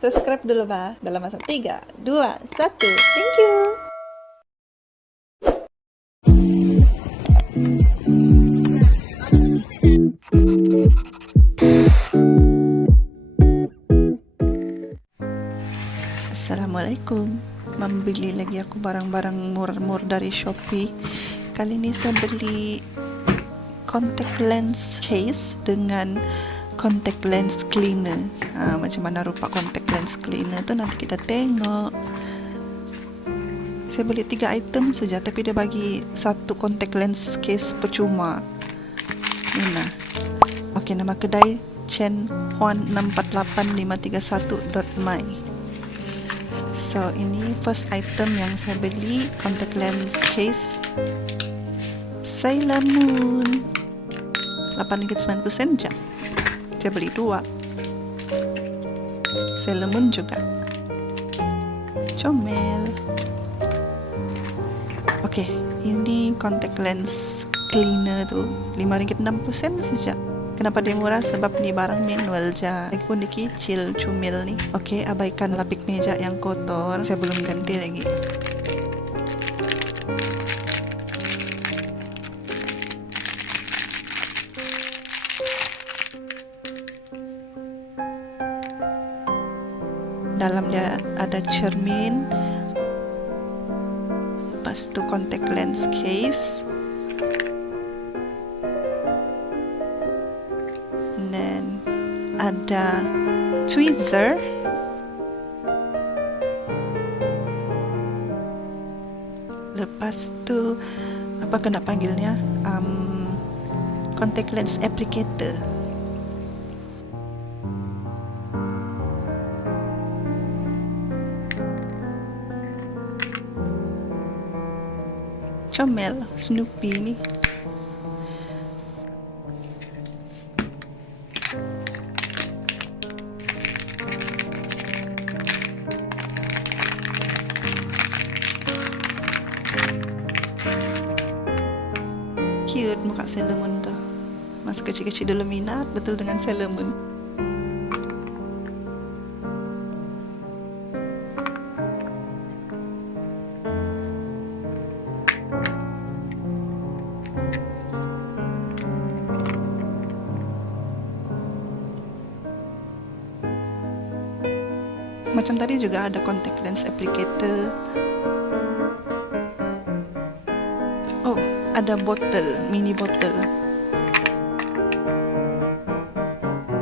Subscribe dulu, Pak. Dalam masa 3, 2, 1. Thank you. Assalamualaikum. Membeli lagi aku barang-barang murah-murah dari Shopee. Kali ini saya beli contact lens case dengan contact lens cleaner. Macam mana rupa contact lens cleaner tu nanti kita tengok. Saya beli 3 item saja, tapi dia bagi satu contact lens case percuma. Ini. Okey, nama kedai Chen Huan 648531.my. So ini first item yang saya beli, contact lens case Sailor Moon, RM8.90 je. Saya beli 2 Sailor Moon juga. Comel. Okey, ini contact lens cleaner tu RM5.60 saja. Kenapa dia murah? Sebab ni barang manual je. Lagipun dia kecil, cumil ni. Okey, abaikan lapik meja yang kotor. Saya belum ganti lagi. Dalam dia ada cermin. Lepas tu contact lens case. Dan ada tweezer, lepas tu apa kena panggilnya, contact lens applicator. Comel Snoopy ni. Cute muka Sailor Moon tu. Masa kecil-kecil dulu minat betul dengan Sailor Moon. Macam tadi juga ada contact lens applicator. Oh, ada botol, mini botol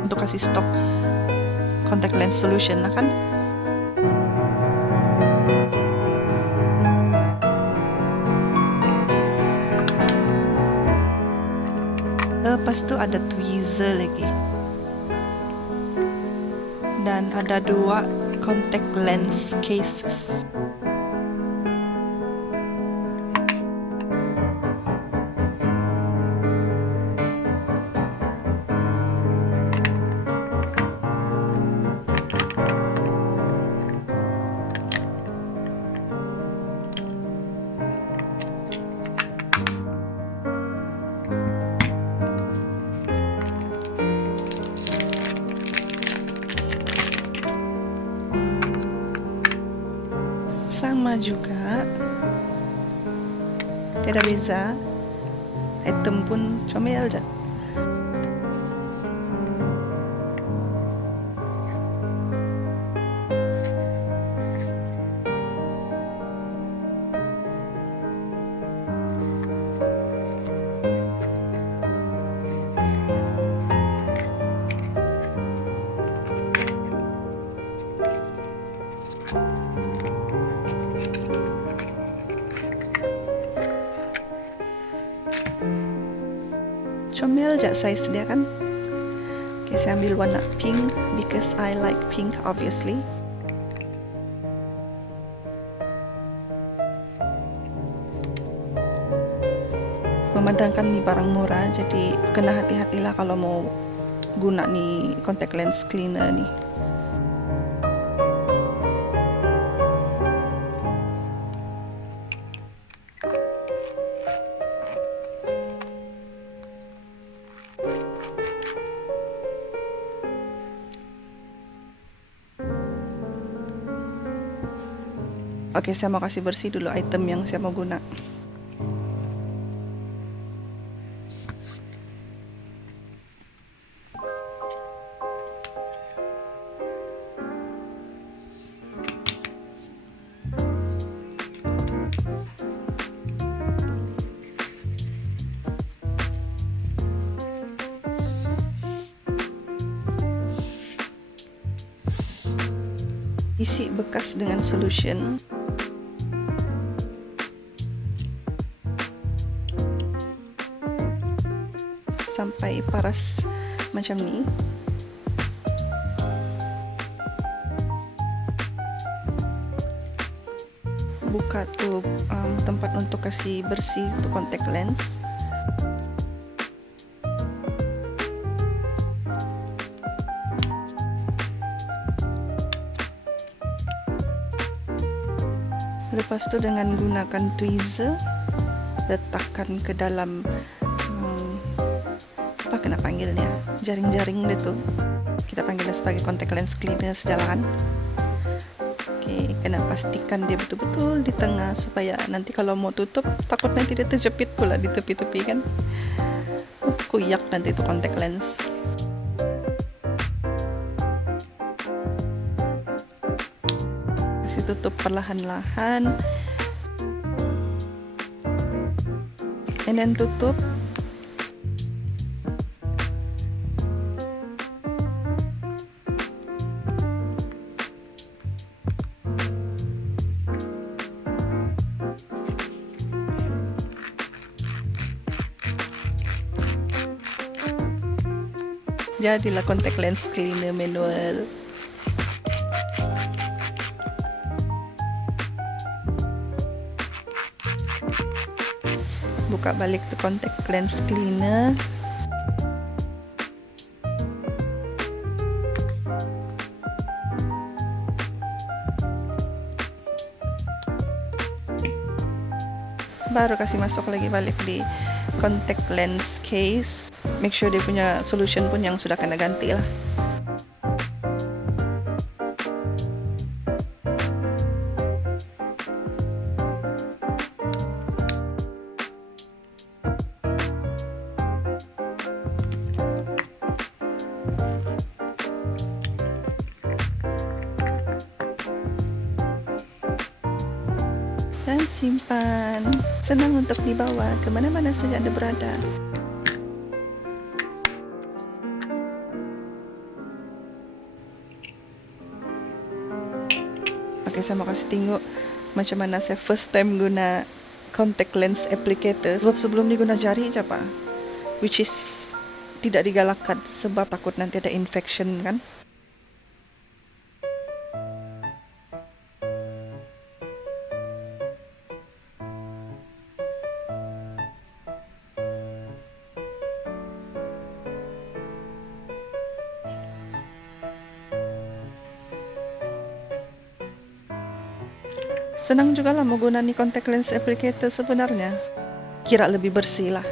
untuk kasih stok contact lens solution lah kan. Lepas tu ada tweezer lagi. Dan ada 2 contact lens cases. Sama juga, tidak beza, item pun comel je. Comel je size dia kan. Okay, saya ambil warna pink because I like pink obviously. Memandangkan ni barang murah, jadi kena hati-hatilah kalau mau guna ni contact lens cleaner ni. Oke, saya mau kasih bersih dulu item yang saya mau guna. Isi bekas dengan solution. Sampai paras macam ni. Buka tu tempat untuk kasih bersih tu contact lens. Lepas tu dengan gunakan tweezer letakkan ke dalam apa kena panggilnya, jaring-jaring dia tu. Kita panggilnya sebagai contact lens cleaner sejalan. Okey, kena pastikan dia betul-betul di tengah supaya nanti kalau mau tutup takut nanti dia terjepit pula di tepi-tepi kan. Kuyak nanti tu contact lens. Kasih tutup perlahan-lahan. And then tutup. Jadilah contact lens cleaner manual. Buka balik tu contact lens cleaner. Baru kasih masuk lagi balik di contact lens case. Make sure dia punya solution pun yang sudah kena ganti lah. Dan simpan. Senang untuk dibawa ke mana-mana saja Anda berada. Oke, saya mau kasih tengok macam mana saya first time guna contact lens applicator. Sebab sebelum ni guna jari je pak, which is tidak digalakkan sebab takut nanti ada infection kan. Senang juga lah menggunakan ni contact lens applicator sebenarnya. Kira lebih bersih lah.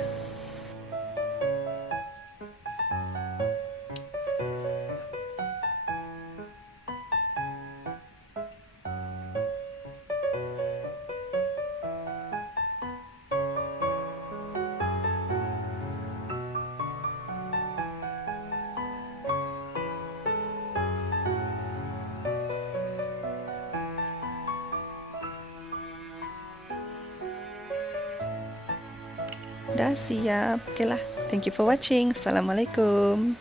Dah siap. Okeylah. Thank you for watching. Assalamualaikum.